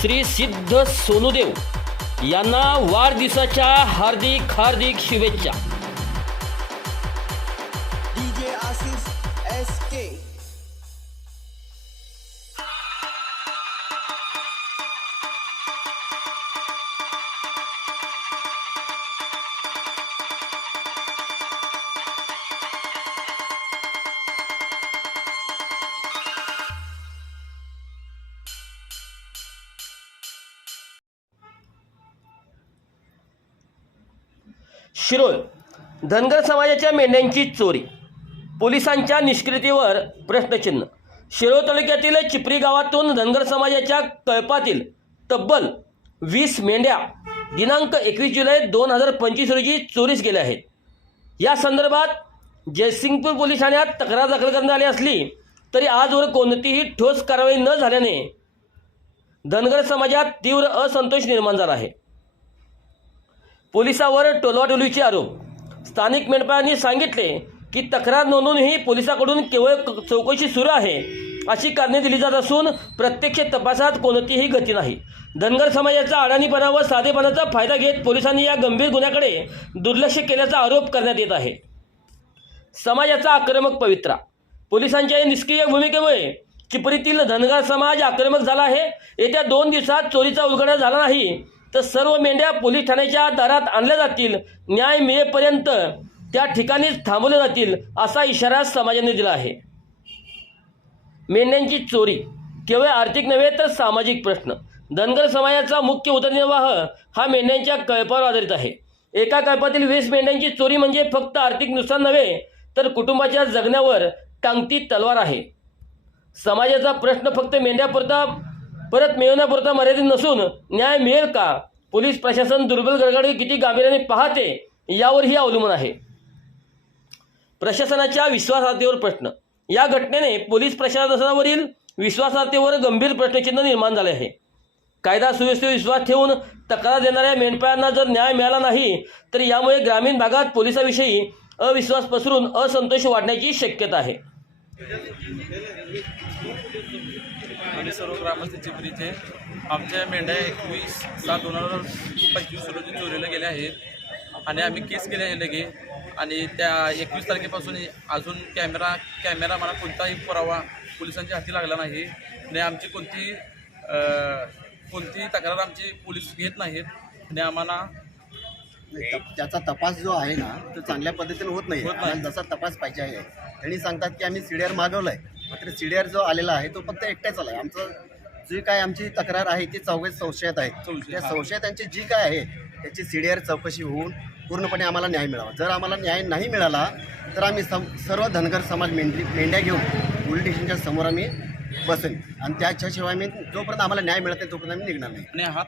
श्री सिद्ध सोनुदेव यांना वाढदिवसाच्या हार्दिक हार्दिक शुभेच्छा. DJ S K. Shirol. Dhangar समाजाच्या मेंढ्यांची चोरी. पोलिसांच्या निष्क्रियतेवर प्रश्नचिन्ह. शिरोळ तालुक्यातील चिपरी गावातून धनगर समाजाच्या कळपातील तब्बल वीस मेंढ्या दिनांक एकवीस जुलै दोन हजार पंचवीस रोजी चोरीस गेल्या आहेत. या संदर्भात जयसिंगपूर पोलीस ठाण्यात तक्रार दाखल करण्यात आली असली तरी आजवर कोणतीही ठोस कारवाई न झाल्याने धनगर समाजात तीव्र असंतोष निर्माण झाला आहे. पोलिसावर टोलवाटोलीचे आरोप. स्थानिक मेंढपाळांनी सांगितले की तक्रार नोंदवूनही पोलिसाकडून केवळ चौकशी सुरू आहे अशी कारणे दिली जात असून प्रत्यक्ष तपासात कोणतीही गती नाही. धनगर समाजाचा अडाणीपणा व साधेपणाचा फायदा घेत पोलिसांनी या गंभीर गुन्ह्याकडे दुर्लक्ष केल्याचा आरोप करण्यात येत आहे. समाजाचा आक्रमक पवित्रा. पोलिसांच्या या निष्क्रिय भूमिकेमुळे चिपरीतील धनगर समाज आक्रमक झाला आहे. येत्या दोन दिवसात चोरीचा उलगडा झाला नाही तर सर्व मेंढ्या पोलीस ठाण्याच्या दारात आणल्या जातील. न्याय मिळेपर्यंत त्या ठिकाणीच थांबवल्या जातील असा इशारा समाजाने दिला आहे. मेंढ्यांची चोरी केवळ आर्थिक नव्हे तर सामाजिक प्रश्न. धनगर समाजाचा मुख्य उदरनिर्वाह हा मेंढ्यांच्या कळपावर आधारित आहे. एका कळपातील वीस मेंढ्यांची चोरी म्हणजे फक्त आर्थिक नुकसान नव्हे तर कुटुंबाच्या जगण्यावर टांगती तलवार आहे. समाजाचा प्रश्न फक्त मेंढ्यापुरता परत मिळवण्यापुरता मर्यादित नसून न्याय मिळेल का? पोलीस प्रशासन दुर्बल गडगडी किती गांभीर्याने पाहते यावरही अवलंबून आहे. प्रशासनाच्या विश्वासार्हतेवर प्रश्न. या घटनेने पोलीस प्रशासनावरील विश्वासार्हतेवर गंभीर प्रश्नचिन्ह निर्माण झाले आहे. कायदा सुव्यवस्थेवर विश्वास ठेवून तक्रार देणाऱ्या मेंढपाळांना जर न्याय मिळाला नाही तर यामुळे ग्रामीण भागात पोलिसाविषयी अविश्वास पसरून असंतोष वाढण्याची शक्यता आहे. आणि सर्व ग्रामस्थ चिपरीचे आमच्या मेंढ्या एकवीस सात दोन हजार पंचवीस रोजी चोरीला गेल्या आहेत. आणि आम्ही केस केले आहे लगे. आणि त्या एकवीस तारखेपासून अजून कॅमेरा कॅमेरा मला कोणताही पुरावा पोलिसांच्या हाती लागला नाही. आणि आमची कोणती कोणतीही तक्रार आमची पोलीस घेत नाहीत. आणि आम्हाला त्याचा तपास जो आहे ना तो चांगल्या पद्धतीने होत नाही. जसा तपास पाहिजे आहे. त्यांनी सांगतात की आम्ही सीडीआर मागवलाय. मात्र सीडीआर जो आलेला आहे तो फक्त एकट्याच आला आहे आमचं जी काय आमची तक्रार आहे ती चौघे संशयात आहे त्या. संशयातांची जी काय आहे त्याची सीडीआर चौकशी होऊन पूर्णपणे आम्हाला न्याय मिळावा. जर आम्हाला न्याय नाही मिळाला तर आम्ही सर्व धनगर समाज मेंढी मेंढ्या घेऊन पोलीस स्टेशनच्या समोर आम्ही बसेन. आणि त्याच्याशिवाय मी जोपर्यंत आम्हाला न्याय मिळत नाही तोपर्यंत आम्ही निघणार नाही. हा